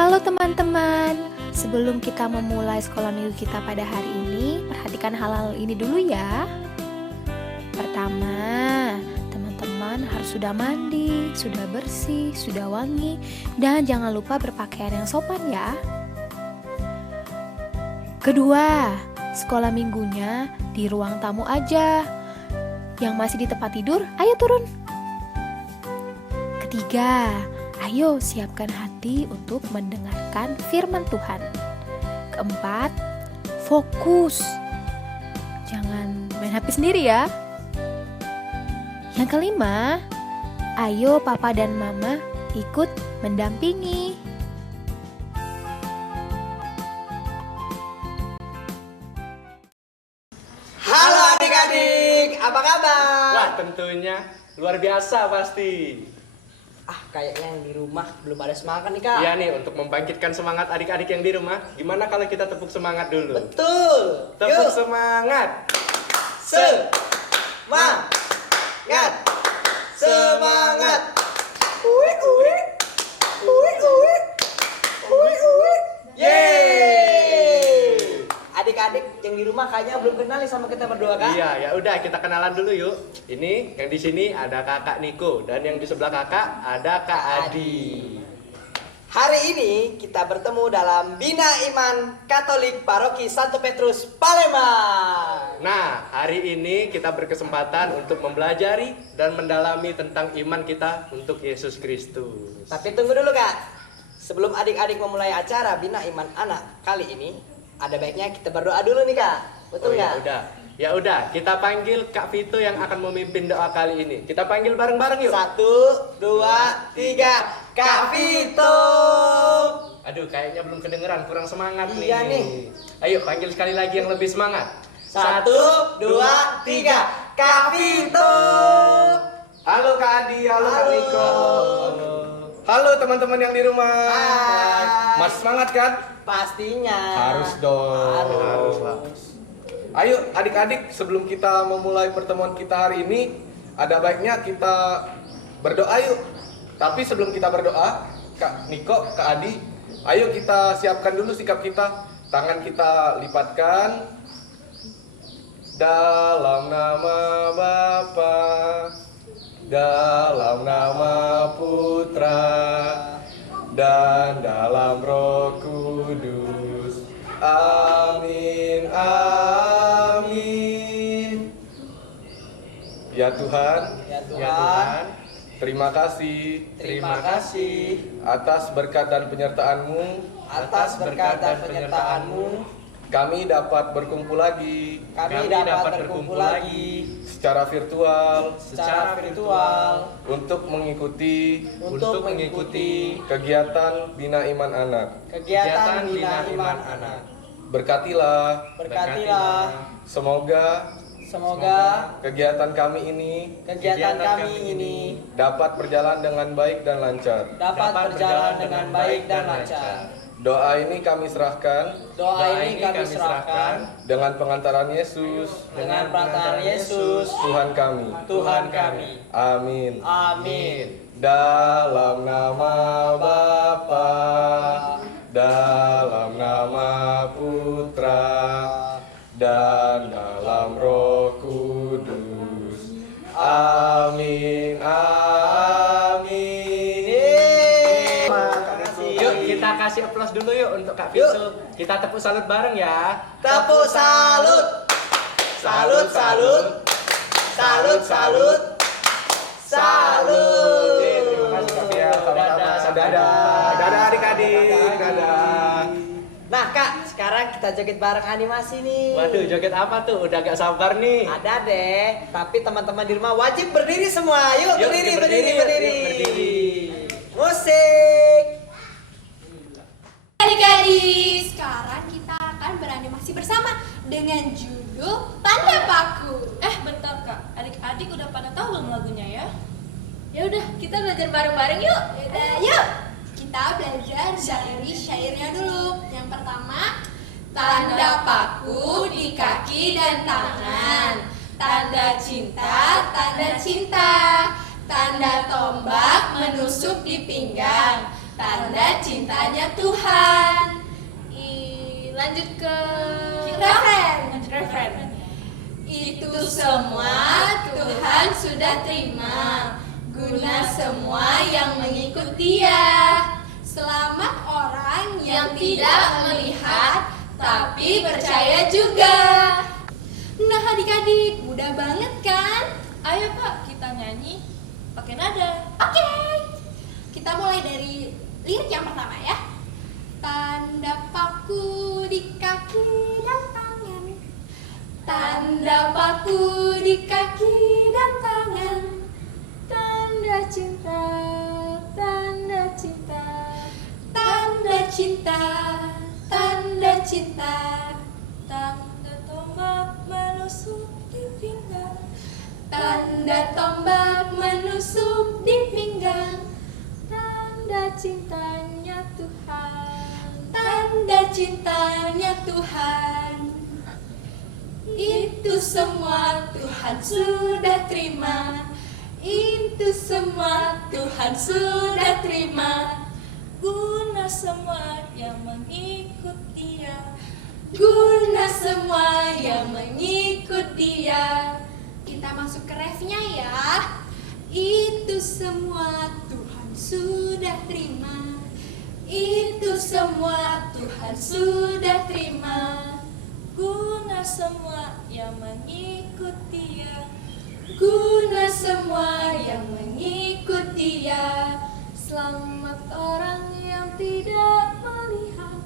Halo teman-teman, sebelum kita memulai sekolah minggu kita pada hari ini, perhatikan hal-hal ini dulu ya. Pertama, teman-teman harus sudah mandi, sudah bersih, sudah wangi, dan jangan lupa berpakaian yang sopan ya. Kedua, sekolah minggunya di ruang tamu aja. Yang masih di tempat tidur, ayo turun. Ketiga, ayo siapkan hati untuk mendengarkan firman Tuhan. Keempat, fokus. Jangan main HP sendiri ya. Yang kelima, ayo papa dan mama ikut mendampingi. Halo adik-adik, apa kabar? Wah, tentunya luar biasa pasti. Kayaknya yang di rumah belum ada semangat nih, Kak. Iya nih, untuk membangkitkan semangat adik-adik yang di rumah, gimana kalau kita tepuk semangat dulu? Betul. Tepuk Yuk. semangat. Semangat. Semangat. Uwi uwi. Uwi uwi. Uwi uwi. Yeay. Adik-adik yang di rumah kayaknya belum kenal nih sama kita berdua, Kak. Iya, ya udah kita kenalan dulu yuk. Ini yang di sini ada Kakak Niko dan yang di sebelah Kakak ada Kak Adi. Hari ini kita bertemu dalam Bina Iman Katolik Paroki Santo Petrus Palembang. Nah, hari ini kita berkesempatan untuk mempelajari dan mendalami tentang iman kita untuk Yesus Kristus. Tapi tunggu dulu, Kak. Sebelum adik-adik memulai acara Bina Iman Anak kali ini, ada baiknya kita berdoa dulu nih, Kak. Betul nggak? Ya udah, kita panggil Kak Vito yang akan memimpin doa kali ini. Kita panggil bareng-bareng yuk. 1, 2, 3, Kak Vito. Aduh, kayaknya belum kedengeran, kurang semangat nih. Iya nih. Ayo panggil sekali lagi yang lebih semangat. 1, 2, 3, Kak Vito. Halo Kak Adi, halo Kak Halo. Niko. Halo teman-teman yang di rumah. Hai. Mas semangat kan? Pastinya. Harus dong. Harus. Ayo adik-adik, sebelum kita memulai pertemuan kita hari ini, ada baiknya kita berdoa yuk. Tapi sebelum kita berdoa, Kak Niko, Kak Adi, ayo kita siapkan dulu sikap kita. Tangan kita lipatkan. Dalam nama Bapa, dalam nama Putra, dan dalam Roh Kudus. Amin, amin. Ya Tuhan, terima kasih atas berkat dan penyertaan-Mu. Kami dapat berkumpul lagi secara virtual untuk mengikuti kegiatan Bina Iman Anak. Berkatilah semoga kegiatan kami ini dapat berjalan dengan baik dan lancar. Doa ini kami serahkan dengan pengantaran Yesus Tuhan kami. Amin. Dalam nama Bapa, dalam nama Putra, dan dalam Roh Kudus. Amin. Yuk kita kasih aplaus dulu yuk untuk Kak Vito. Kita tepuk salut bareng ya. Tepuk salut. Salut. Terima kasih Kak Vito. Dadah adik-adik. Dadah. Nah, Kak, sekarang kita joget bareng animasi nih. Waduh, joget apa tuh? Udah gak sabar nih. Ada deh, tapi teman-teman di rumah wajib berdiri semua. Yuk berdiri. Musik. Adik-adik, sekarang kita akan beranimasi bersama dengan judul Tanda Paku. Bentar Kak, adik-adik udah pada tahu belum lagunya ya? Ya udah, kita belajar bareng-bareng yuk. Yuk, kita belajar dari syairnya dulu. Yang pertama, tanda paku di kaki dan tangan, tanda cinta, tanda tombak menusuk di pinggang, tanda cintanya Tuhan. Lanjut ke Referen. Itu semua Tuhan sudah terima, guna semua yang mengikut Dia. Selamat orang yang tidak melihat tapi percaya juga. Nah adik-adik, mudah banget kan? Ayo Kak, kita nyanyi pakai nada. Oke, kita mulai dari lirik yang pertama ya. Tanda paku di kaki dan tangan, tanda paku di kaki dan tangan, tanda cinta, tanda cinta, tanda cinta, tanda cinta, Tanda tombak menusuk di pinggang. tanda tombak menusuk di pinggang, tanda cintanya Tuhan, tanda cintanya Tuhan. Itu semua Tuhan sudah terima, itu semua Tuhan sudah terima, Guna semua yang mengikut Dia. guna semua yang mengikut Dia. Kita masuk ke refnya ya. Itu semua Tuhan sudah terima, itu semua Tuhan sudah terima, Guna semua yang mengikut Dia. guna semua yang mengikut Dia. Selamat orang yang tidak melihat,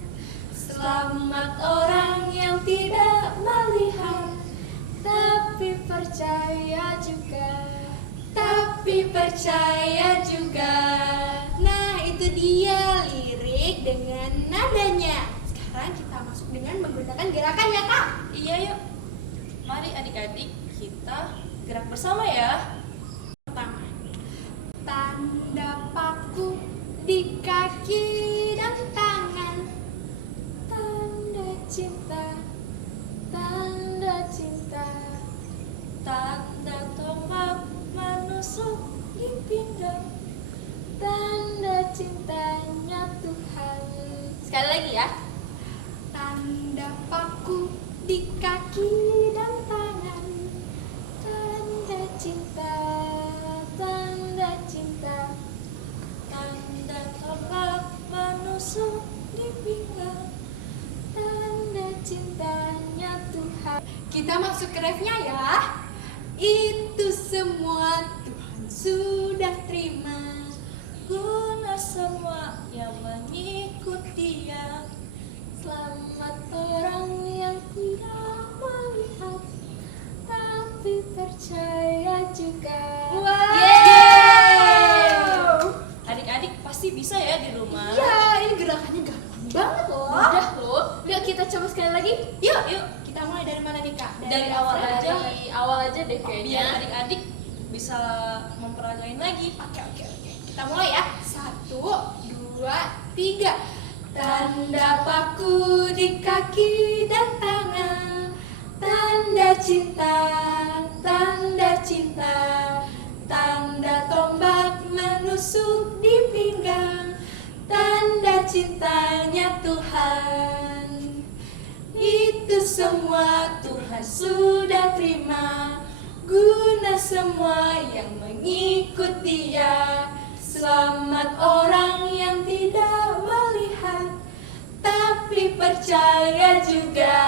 selamat orang yang tidak melihat, tapi percaya juga, tapi percaya juga. Nah itu dia lirik dengan nadanya. Sekarang kita masuk dengan menggunakan gerakannya Kak. Iya yuk. Mari adik-adik kita gerak bersama ya. Pertama, tanda paku di kaki dan tangan, tanda cinta, tanda cinta, Tanda tombak menusuk di pinggang. tanda cintanya Tuhan. Sekali lagi ya. Tanda paku di kaki dan tangan, tanda cinta, tanda cinta, Tanda tombak menusuk di pinggang. tanda cintanya Tuhan. Kita masuk ke refnya ya. Itu semua Tuhan sudah terima, Guna semua yang mengikut Dia. selamat orang yang tidak melihat tapi percaya juga. Adik-adik pasti bisa ya di rumah. Iya, ini gerakannya gampang banget loh. Udah loh. Yuk kita coba sekali lagi. Yuk, yuk. Kita mulai dari mana nih Kak? Dari awal aja. Dari awal aja deh Biar kayaknya. adik-adik bisa memperagain lagi. Oke. Kita mulai ya. 1, 2, 3. Tanda paku di kaki dan tangan, tanda cinta, tanda cinta, tanda tombak menusuk di pinggang, tanda cintanya Tuhan. Itu semua Tuhan sudah terima, guna semua yang mengikut Dia. Selamat orang yang tidak melihat tapi percaya juga.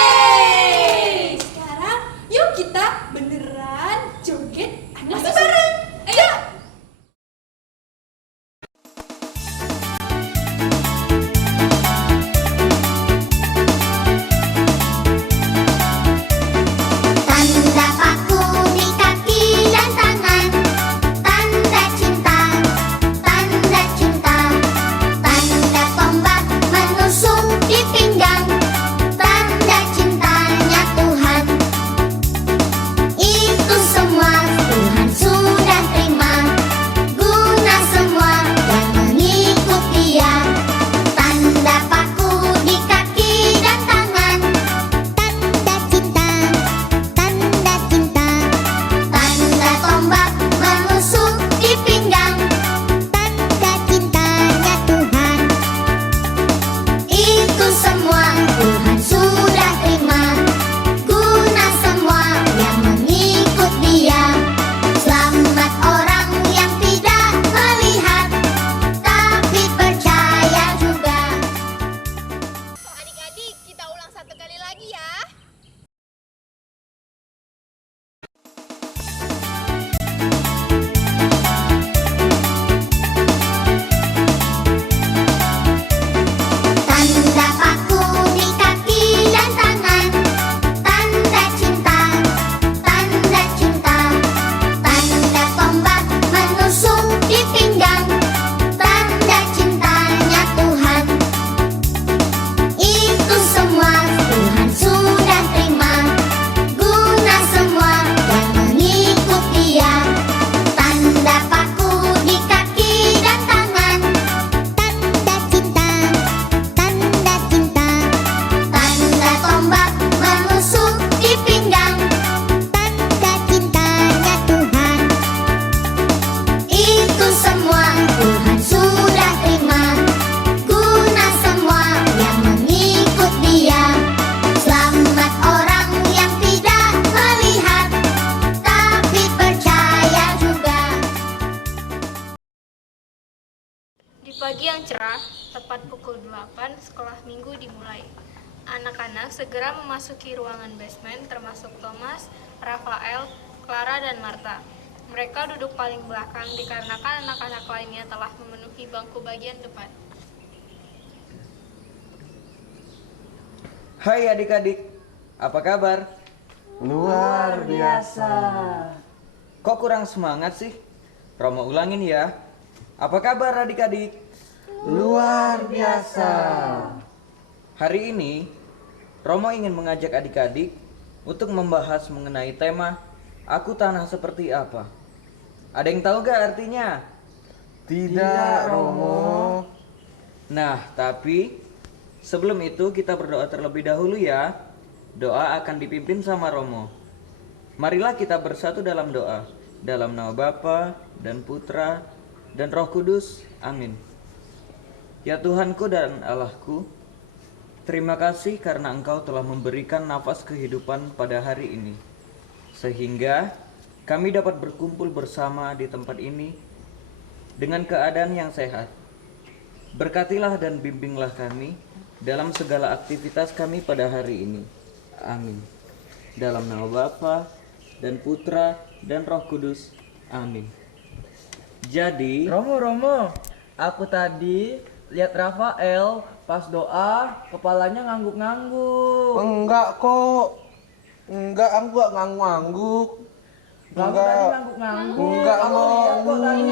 Yeay! Sekarang yuk kita beneran joget animasi bareng. Ayo! Tanda paku di kaki dan tangan, tanda cinta, tanda cinta, tanda tombak menusuk di pinggang, tanda Pagi yang cerah, tepat pukul 8, sekolah minggu dimulai. Anak-anak segera memasuki ruangan basement termasuk Thomas, Rafael, Clara, dan Martha. Mereka duduk paling belakang dikarenakan anak-anak lainnya telah memenuhi bangku bagian depan. Hai adik-adik, apa kabar? Luar biasa. Kok kurang semangat sih? Romo ulangin ya. Apa kabar adik-adik? Luar biasa. Hari ini, Romo ingin mengajak adik-adik untuk membahas mengenai tema Aku Tanah Seperti Apa. Ada yang tahu gak artinya? Tidak, Romo. Nah, tapi sebelum itu kita berdoa terlebih dahulu ya. Doa akan dipimpin sama Romo. Marilah kita bersatu dalam doa. Dalam nama Bapa dan Putra dan Roh Kudus. Amin. Ya Tuhanku dan Allahku, terima kasih karena Engkau telah memberikan nafas kehidupan pada hari ini, sehingga kami dapat berkumpul bersama di tempat ini dengan keadaan yang sehat. Berkatilah dan bimbinglah kami dalam segala aktivitas kami pada hari ini. Amin. Dalam nama Bapa dan Putra dan Roh Kudus. Amin. Jadi, Romo, aku tadi lihat Rafael pas doa kepalanya ngangguk-ngangguk. Enggak kok. Enggak, aku gak ngangguk-ngangguk. Kamu tadi ngangguk-ngangguk. Enggak, Aku lihat kok tadi.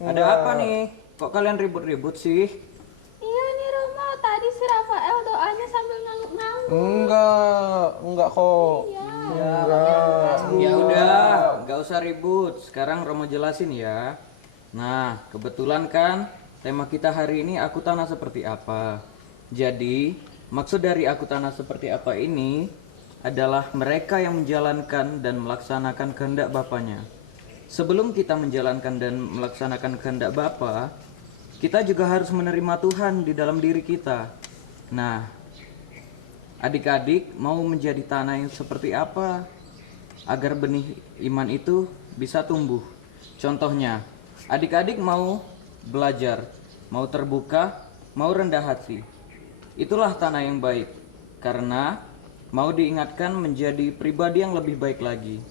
ada apa nih? Kok kalian ribut-ribut sih? Iya nih Romo, tadi si Rafael doanya sambil ngangguk-ngangguk. Enggak kok. Ya udah, nggak usah ribut. Sekarang Romo jelasin ya. Nah, kebetulan kan tema kita hari ini Aku Tanah Seperti Apa. Jadi, maksud dari Aku Tanah Seperti Apa ini adalah mereka yang menjalankan dan melaksanakan kehendak Bapanya. Sebelum kita menjalankan dan melaksanakan kehendak Bapa, kita juga harus menerima Tuhan di dalam diri kita. Nah, adik-adik mau menjadi tanah yang seperti apa agar benih iman itu bisa tumbuh? Contohnya, adik-adik mau belajar, mau terbuka, mau rendah hati. Itulah tanah yang baik, karena mau diingatkan menjadi pribadi yang lebih baik lagi.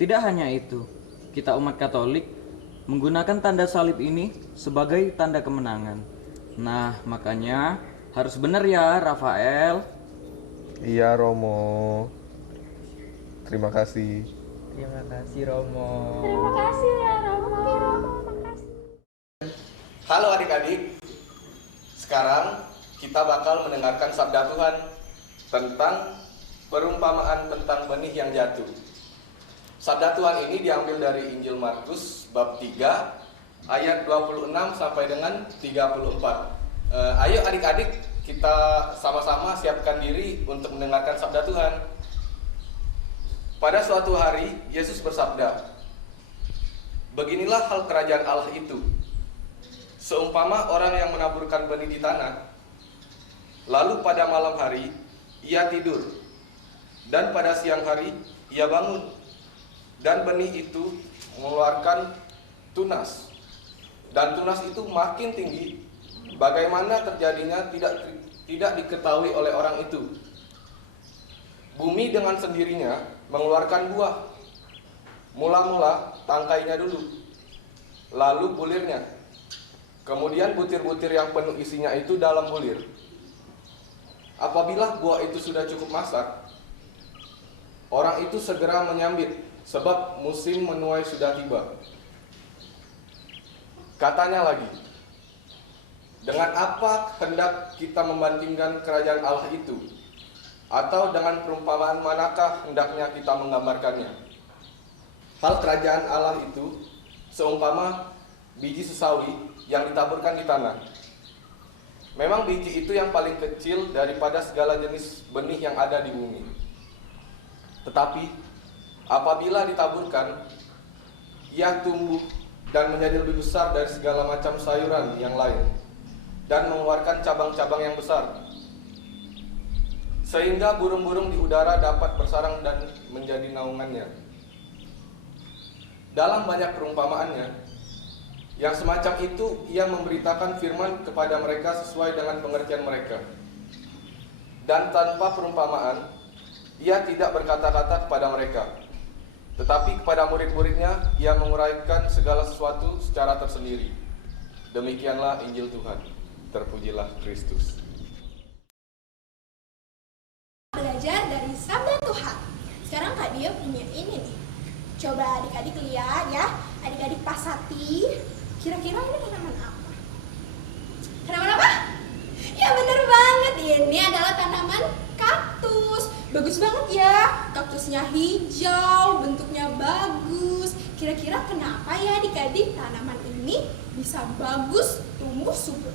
Tidak hanya itu, kita umat Katolik menggunakan tanda salib ini sebagai tanda kemenangan. Nah, makanya harus benar ya, Rafael. Iya, Romo. Terima kasih. Terima kasih, Romo. Terima kasih ya Romo. Oke Romo, makasih. Halo adik-adik. Sekarang kita bakal mendengarkan sabda Tuhan tentang perumpamaan tentang benih yang jatuh. Sabda Tuhan ini diambil dari Injil Markus bab 3 ayat 26 sampai dengan 34. Ayo adik-adik, kita sama-sama siapkan diri untuk mendengarkan sabda Tuhan. Pada suatu hari, Yesus bersabda, "Beginilah hal kerajaan Allah itu. Seumpama orang yang menaburkan benih di tanah, lalu pada malam hari ia tidur, dan pada siang hari ia bangun, dan benih itu mengeluarkan tunas, dan tunas itu makin tinggi. Bagaimana terjadinya tidak diketahui oleh orang itu. Bumi dengan sendirinya mengeluarkan buah. Mula-mula tangkainya dulu, lalu bulirnya. Kemudian butir-butir yang penuh isinya itu dalam bulir. Apabila buah itu sudah cukup masak, orang itu segera menyambit, sebab musim menuai sudah tiba." Katanya lagi, "Dengan apa hendak kita membandingkan kerajaan Allah itu? Atau dengan perumpamaan manakah hendaknya kita menggambarkannya? Hal kerajaan Allah itu seumpama biji sesawi yang ditaburkan di tanah. Memang biji itu yang paling kecil daripada segala jenis benih yang ada di bumi. Tetapi apabila ditaburkan, ia tumbuh dan menjadi lebih besar dari segala macam sayuran yang lain, dan mengeluarkan cabang-cabang yang besar, sehingga burung-burung di udara dapat bersarang dan menjadi naungannya." Dalam banyak perumpamaannya, Yang semacam itu ia memberitakan firman kepada mereka sesuai dengan pengertian mereka. Dan tanpa perumpamaan, ia tidak berkata-kata kepada mereka. Tetapi kepada murid-muridnya, ia menguraikan segala sesuatu secara tersendiri. Demikianlah Injil Tuhan. Terpujilah Kristus. Belajar dari sabda Tuhan. Sekarang Kak Dia punya ini nih. Coba adik-adik lihat ya. Adik-adik pasati. Kira-kira ini tanaman apa? Tanaman apa? Ya bener banget. Ini adalah tanaman kaktus. Bagus banget ya. Kaktusnya hijau, bentuknya bagus. Kira-kira kenapa ya adik-adik tanaman ini bisa bagus tumbuh subur?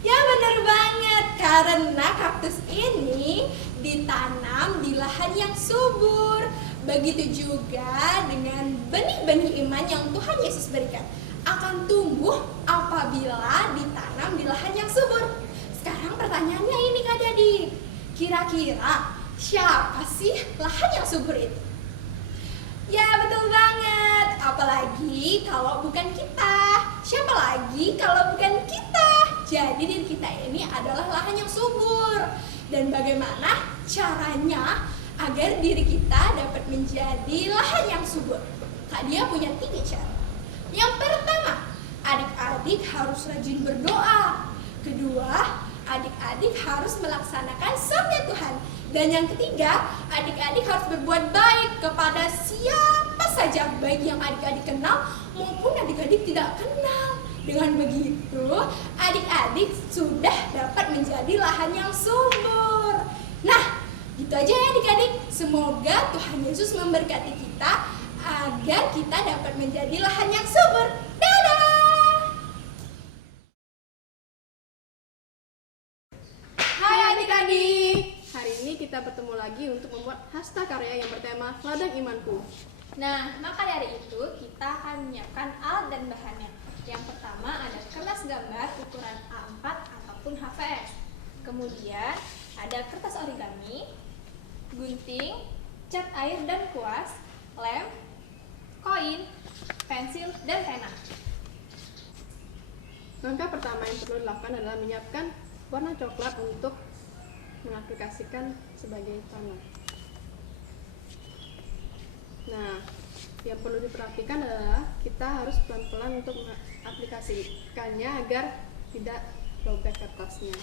Ya benar banget, karena kaktus ini ditanam di lahan yang subur. Begitu juga dengan benih-benih iman yang Tuhan Yesus berikan akan tumbuh apabila ditanam di lahan yang subur. Sekarang pertanyaannya ini Kak Dadi, kira-kira siapa sih lahan yang subur itu? Ya betul banget, apalagi kalau bukan kita. Siapa lagi kalau bukan kita? Jadi diri kita ini adalah lahan yang subur. Dan bagaimana caranya agar diri kita dapat menjadi lahan yang subur? Kak Dia punya 3 cara. Yang pertama, adik-adik harus rajin berdoa. Kedua, adik-adik harus melaksanakan sabda Tuhan. Dan yang ketiga, adik-adik harus berbuat baik kepada siapa saja, baik yang adik-adik kenal maupun adik-adik tidak kenal. Dengan begitu, adik-adik sudah dapat menjadi lahan yang subur. Nah, gitu aja ya adik-adik. Semoga Tuhan Yesus memberkati kita agar kita dapat menjadi lahan yang subur. Dadah! Hai adik-adik, hari ini kita bertemu lagi untuk membuat hasta karya yang bertema Ladang Imanku. Nah, maka dari itu kita akan menyiapkan alat dan bahannya. Yang pertama ada kertas gambar ukuran A4 ataupun HVS. Kemudian ada kertas origami, gunting, cat air dan kuas, lem, koin, pensil, dan pena. Langkah pertama yang perlu dilakukan adalah menyiapkan warna coklat untuk mengaplikasikan sebagai warna. Nah, yang perlu diperhatikan adalah kita harus pelan-pelan untuk mengaplikasikannya agar tidak robek kertasnya.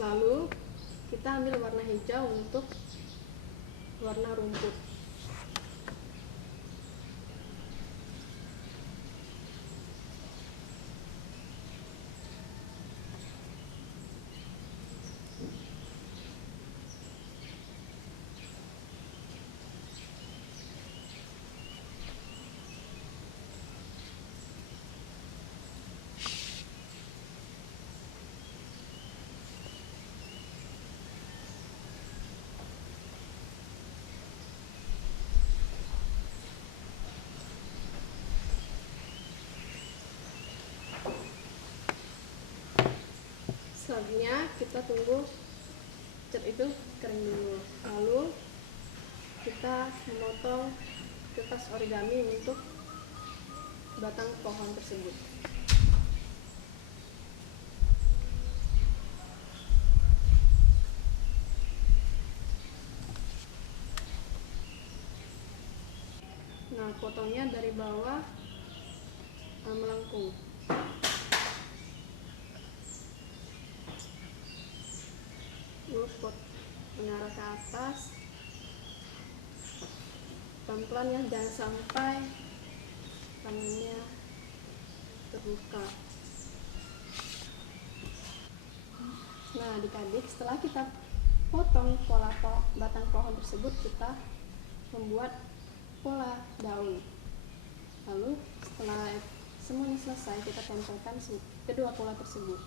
Lalu kita ambil warna hijau untuk warna rumput. Selanjutnya kita tunggu cat itu kering dulu. Lalu kita memotong kertas origami untuk batang pohon tersebut. Nah, potongnya dari bawah melengkung. Terus mengarah ke atas, pelan-pelan ya, jangan sampai tangannya terbuka. Nah adik-adik, setelah kita potong pola batang pohon tersebut, kita membuat pola daun. Lalu setelah semuanya selesai, kita tempelkan kedua pola tersebut.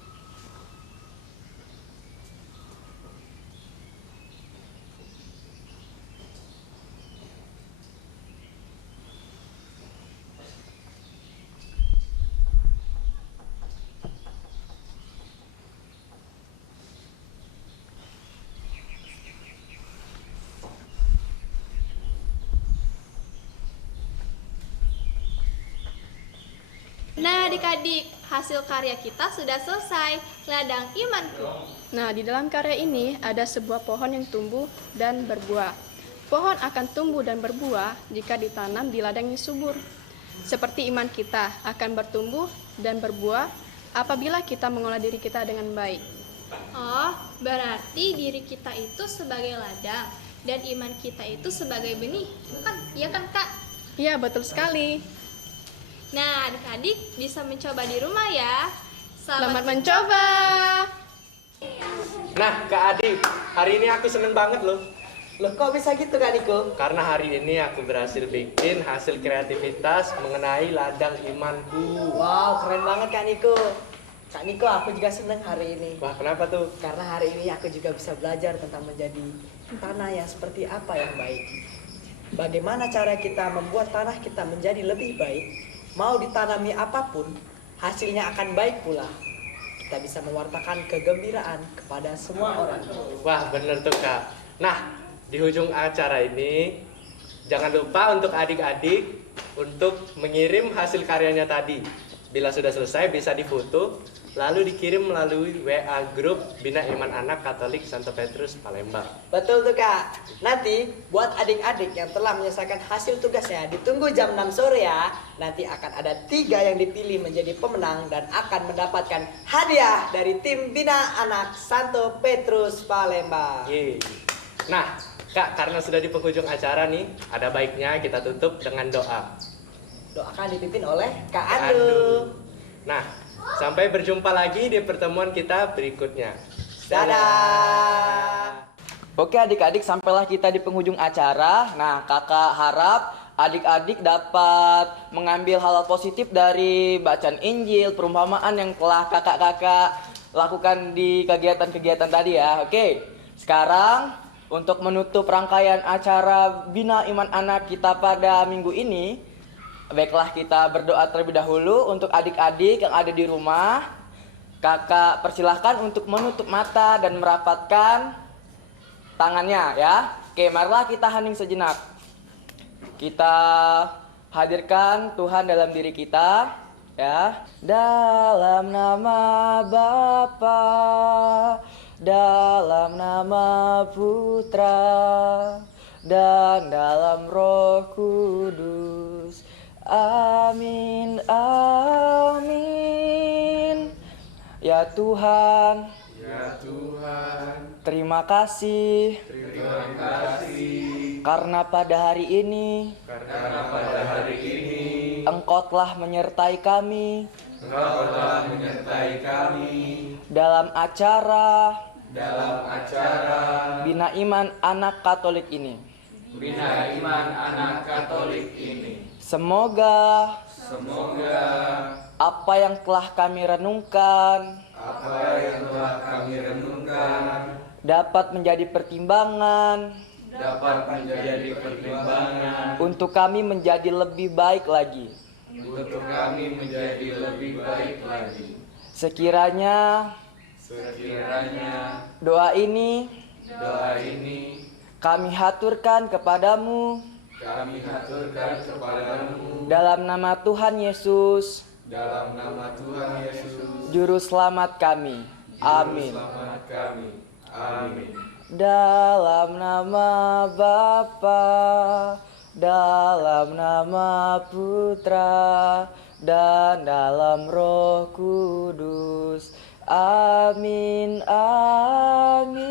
Nah, adik-adik, hasil karya kita sudah selesai. Ladang imanku. Nah, di dalam karya ini ada sebuah pohon yang tumbuh dan berbuah. Pohon akan tumbuh dan berbuah jika ditanam di ladang yang subur. Seperti iman kita akan bertumbuh dan berbuah apabila kita mengolah diri kita dengan baik. Oh, berarti diri kita itu sebagai ladang dan iman kita itu sebagai benih, bukan? Iya kan, Kak? Iya, betul sekali. Nah, adik-adik bisa mencoba di rumah ya. Selamat mencoba. Nah, Kak Adi, hari ini aku seneng banget loh. Loh, kok bisa gitu Kak Niko? Karena hari ini aku berhasil bikin hasil kreativitas mengenai ladang imanku. Wow, keren banget Kak Niko. Kak Niko, aku juga seneng hari ini. Wah, kenapa tuh? Karena hari ini aku juga bisa belajar tentang menjadi tanah yang seperti apa yang baik. Bagaimana cara kita membuat tanah kita menjadi lebih baik. Mau ditanami apapun, hasilnya akan baik pula. Kita bisa mewartakan kegembiraan kepada semua orang. Wah, bener tuh Kak. Nah, di ujung acara ini, jangan lupa untuk adik-adik untuk mengirim hasil karyanya tadi. Bila sudah selesai bisa difoto, lalu dikirim melalui WA grup Bina Iman Anak Katolik Santo Petrus Palembang. Betul tuh Kak. Nanti buat adik-adik yang telah menyelesaikan hasil tugasnya ditunggu jam 6 sore ya. Nanti akan ada 3 yang dipilih menjadi pemenang dan akan mendapatkan hadiah dari tim Bina Anak Santo Petrus Palembang. Yeay. Nah, Kak, karena sudah di penghujung acara nih, ada baiknya kita tutup dengan doa. Doa akan dipimpin oleh Kak Adu. Nah, sampai berjumpa lagi di pertemuan kita berikutnya. Dadah. Oke adik-adik, sampailah kita di penghujung acara. Nah, kakak harap adik-adik dapat mengambil hal positif dari bacaan Injil, perumpamaan yang telah kakak-kakak lakukan di kegiatan-kegiatan tadi ya. Oke, sekarang untuk menutup rangkaian acara Bina Iman Anak kita pada minggu ini, baiklah kita berdoa terlebih dahulu untuk adik-adik yang ada di rumah. Kakak persilahkan untuk menutup mata dan merapatkan tangannya ya. Oke, marilah kita hening sejenak. Kita hadirkan Tuhan dalam diri kita ya. Dalam nama Bapa, dalam nama Putra, dan dalam Roh Kudus. Amin, amin. Ya Tuhan, terima kasih, karena pada hari ini, Engkau telah menyertai kami, dalam acara Bina Iman Anak Katolik ini. Semoga apa yang telah kami renungkan dapat menjadi pertimbangan untuk kami menjadi lebih baik lagi. Sekiranya doa ini kami haturkan kepadamu dalam nama Tuhan Yesus, Juru Selamat kami. Amin. Dalam nama Bapa, dalam nama Putra, dan dalam Roh Kudus. Amin, amin.